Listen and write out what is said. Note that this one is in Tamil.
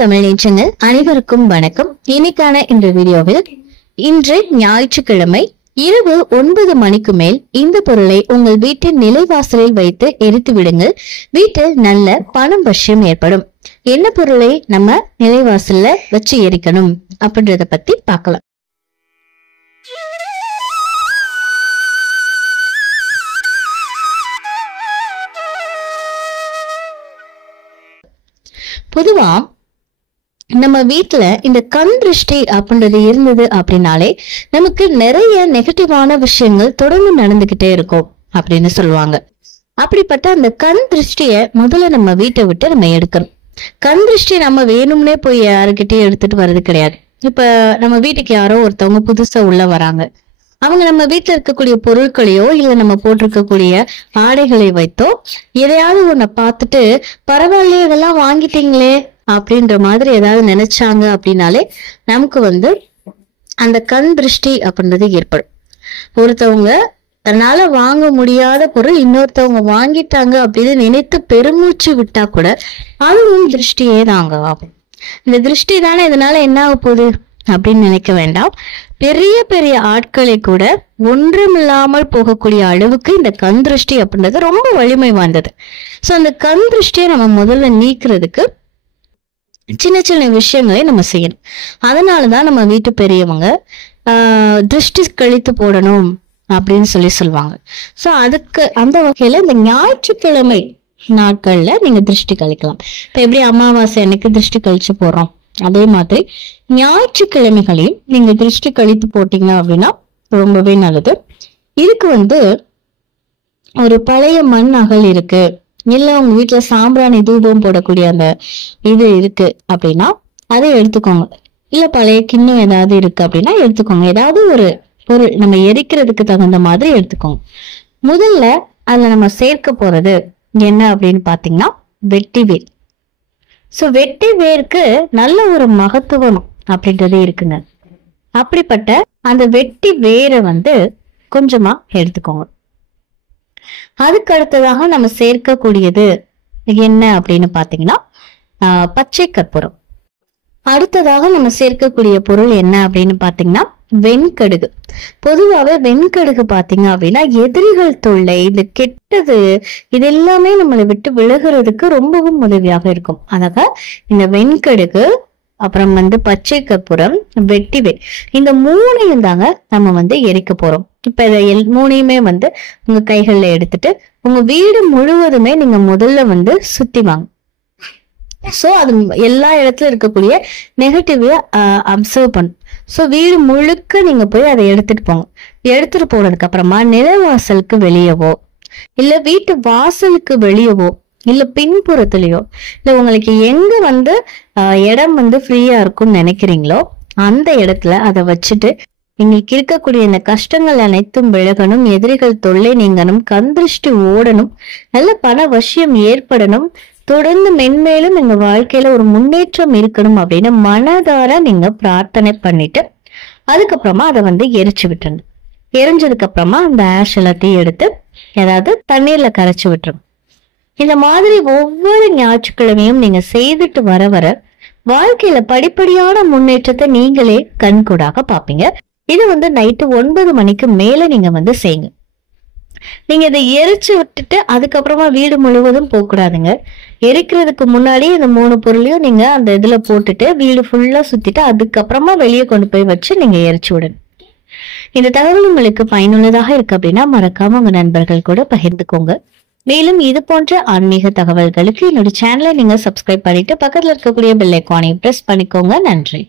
தமிழ் நேற்றங்கள் அனைவருக்கும் வணக்கம். இன்னைக்கான இந்த வீடியோவில் இன்று ஞாயிற்றுக்கிழமை இரவு 9 மணிக்கு மேல் இந்த பொருளை உங்கள் வீட்டின் நிலைவாசலில் வைத்து எரித்து விடுங்கள். வீட்டில் நல்ல பணம் வசியம் ஏற்படும். என்ன பொருளை நம்ம நிலைவாசல்ல வச்சு எரிக்கணும் அப்படின்றத பத்தி பார்க்கலாம். பொதுவா நம்ம வீட்டுல இந்த கண் திருஷ்டி அப்படின்றது இருந்தது அப்படின்னாலே நமக்கு நிறைய நெகட்டிவான விஷயங்கள் தொடர்ந்து நடந்துகிட்டே இருக்கும் அப்படின்னு சொல்லுவாங்க. அப்படிப்பட்ட அந்த கண் திருஷ்டிய முதல்ல நம்ம வீட்டை விட்டு நம்ம எடுக்கணும். கண் திருஷ்டி நம்ம வேணும்னே போய் யாருக்கிட்டே எடுத்துட்டு வர்றது கிடையாது. இப்ப நம்ம வீட்டுக்கு யாரோ ஒருத்தவங்க புதுசா உள்ள வராங்க. அவங்க நம்ம வீட்டுல இருக்கக்கூடிய பொருட்களையோ இல்ல நம்ம போட்டிருக்கக்கூடிய ஆடைகளை வைத்தோ எதையாவது ஒன்ன பார்த்துட்டு பரவாயில்லையே இதெல்லாம் வாங்கிட்டீங்களே அப்படின்ற மாதிரி ஏதாவது நினைச்சாங்க அப்படின்னாலே நமக்கு அந்த கண் திருஷ்டி அப்படின்றது ஏற்படும். ஒருத்தவங்க தன்னால வாங்க முடியாத பொருள் இன்னொருத்தவங்க வாங்கிட்டாங்க அப்படின்னு நினைத்து பெருமூச்சு விட்டா கூட அதுவும் திருஷ்டியே தாங்க ஆகும். இந்த திருஷ்டி தானே இதனால என்ன ஆக போகுது அப்படின்னு நினைக்க வேண்டாம். பெரிய பெரிய ஆட்களை கூட ஒன்றுமில்லாமல் போகக்கூடிய அளவுக்கு இந்த கண் திருஷ்டி அப்படின்றது ரொம்ப வலிமை வாய்ந்தது. சோ அந்த கண் திருஷ்டியை நம்ம முதல்ல நீக்கிறதுக்கு சின்ன சின்ன விஷயங்களை நம்ம செய்யணும். அதனாலதான் நம்ம வீட்டு பெரியவங்க திருஷ்டி கழித்து போடணும் அப்படின்னு சொல்லுவாங்க. சோ அதுக்கு அந்த வகையில இந்த ஞாயிற்றுக்கிழமை நாட்கள்ல நீங்க திருஷ்டி கழிக்கலாம். இப்ப எப்படி அமாவாசை அன்னைக்கு திருஷ்டி கழிச்சு போறோம், அதே மாதிரி ஞாயிற்றுக்கிழமைகளையும் நீங்க திருஷ்டி கழித்து போட்டீங்க அப்படின்னா ரொம்பவே நல்லது. இதுக்கு ஒரு பழைய மண் அகல் இருக்கு, இல்ல உங்க வீட்டுல சாம்பிராணி தூபம் போடக்கூடிய அந்த இது இருக்கு அப்படின்னா அதை எடுத்துக்கோங்க. இல்ல பழைய கிண்ணம் ஏதாவது இருக்கு அப்படின்னா எடுத்துக்கோங்க. ஏதாவது ஒரு பொருள் நம்ம எரிக்கிறதுக்கு தகுந்த மாதிரி எடுத்துக்கோங்க. முதல்ல அதுல நம்ம சேர்க்க போறது என்ன அப்படின்னு பாத்தீங்கன்னா வெட்டி வேர். சோ வெட்டி வேருக்கு நல்ல ஒரு மகத்துவம் அப்படின்றது இருக்குங்க. அப்படிப்பட்ட அந்த வெட்டி வேரை கொஞ்சமா எடுத்துக்கோங்க. அதுக்கு அடுத்ததாக நம்ம சேர்க்கக்கூடியது என்ன அப்படின்னு பாத்தீங்கன்னா பச்சை கற்பூரம். அடுத்ததாக நம்ம சேர்க்கக்கூடிய பொருள் என்ன அப்படின்னு பாத்தீங்கன்னா வெண்கடுகு. பொதுவாவே வெண்கடுகு பாத்தீங்க அப்படின்னா எதிரிகள் தொல்லை, இந்த கெட்டது இது எல்லாமே நம்மளை விட்டு விலகுறதுக்கு ரொம்பவும் உதவியாக இருக்கும். அதாக இந்த வெண்கடுகு, அப்புறம் பச்சை கற்பூரம், வெட்டி வேர், இந்த மூணையும் தாங்க நம்ம எரிக்க போறோம். இப்ப இதை மூணையுமே உங்க கைகள்ல எடுத்துட்டு உங்க வீடு முழுவதுமே நீங்க முதல்ல சுத்தி வாங்க. சோ அது எல்லா இடத்துல இருக்கக்கூடிய நெகட்டிவ அப்சர்வ் பண்ணும். சோ வீடு முழுக்க நீங்க போய் அதை எடுத்துட்டு போங்க. எடுத்துட்டு போனதுக்கு அப்புறமா நிலவாசலுக்கு வெளியவோ இல்ல வீட்டு வாசலுக்கு வெளியவோ இல்ல பின்புறத்துலயோ இல்ல உங்களுக்கு எங்க இடம் ஃப்ரீயா இருக்கும்னு நினைக்கிறீங்களோ அந்த இடத்துல அதை வச்சுட்டு எங்களுக்கு இருக்கக்கூடிய இந்த கஷ்டங்கள் அனைத்தும் விலகணும், எதிரிகள் தொல்லை நீங்கணும், கண் திருஷ்டி ஓடணும், நல்ல பண வசியம் ஏற்படணும், தொடர்ந்து மென்மேலும் எங்க வாழ்க்கையில ஒரு முன்னேற்றம் இருக்கணும் அப்படின்னு மனதார நீங்க பிரார்த்தனை பண்ணிட்டு அதுக்கப்புறமா அதை எரிச்சு விட்டுருங்க. எரிஞ்சதுக்கு அப்புறமா அந்த ஆஷ் எல்லாத்தையும் எடுத்து ஏதாவது தண்ணீர்ல கரைச்சு விட்டுருங்க. இந்த மாதிரி ஒவ்வொரு ஞாயிற்றுக்கிழமையும் நீங்க செய்துட்டு வர வர வாழ்க்கையில படிப்படியான முன்னேற்றத்தை நீங்களே கண்கூடாக பாப்பீங்க. இது நைட்டு 9 மணிக்கு மேல நீங்க செய்யுங்க. நீங்க இதை எரிச்சு விட்டுட்டு அதுக்கப்புறமா வீடு முழுவதும் போக கூடாதுங்க. எரிக்கிறதுக்கு முன்னாடி இந்த 3 பொருளையும் நீங்க அந்த இதுல போட்டுட்டு வீடு ஃபுல்லா சுத்திட்டு அதுக்கப்புறமா வெளியே கொண்டு போய் வச்சு நீங்க எரிச்சு விடணும். இந்த தகவல் உங்களுக்கு பயனுள்ளதாக இருக்கு அப்படின்னா மறக்காம உங்க நண்பர்கள் கூட பகிர்ந்துக்கோங்க. மேலும் இது போன்ற ஆன்மீக தகவல்களுக்கு என்னோட சேனலை நீங்க சப்ஸ்கிரைப் பண்ணிட்டு பக்கத்துல இருக்கக்கூடிய பெல் ஐகானை பிரஸ் பண்ணிக்கோங்க. நன்றி.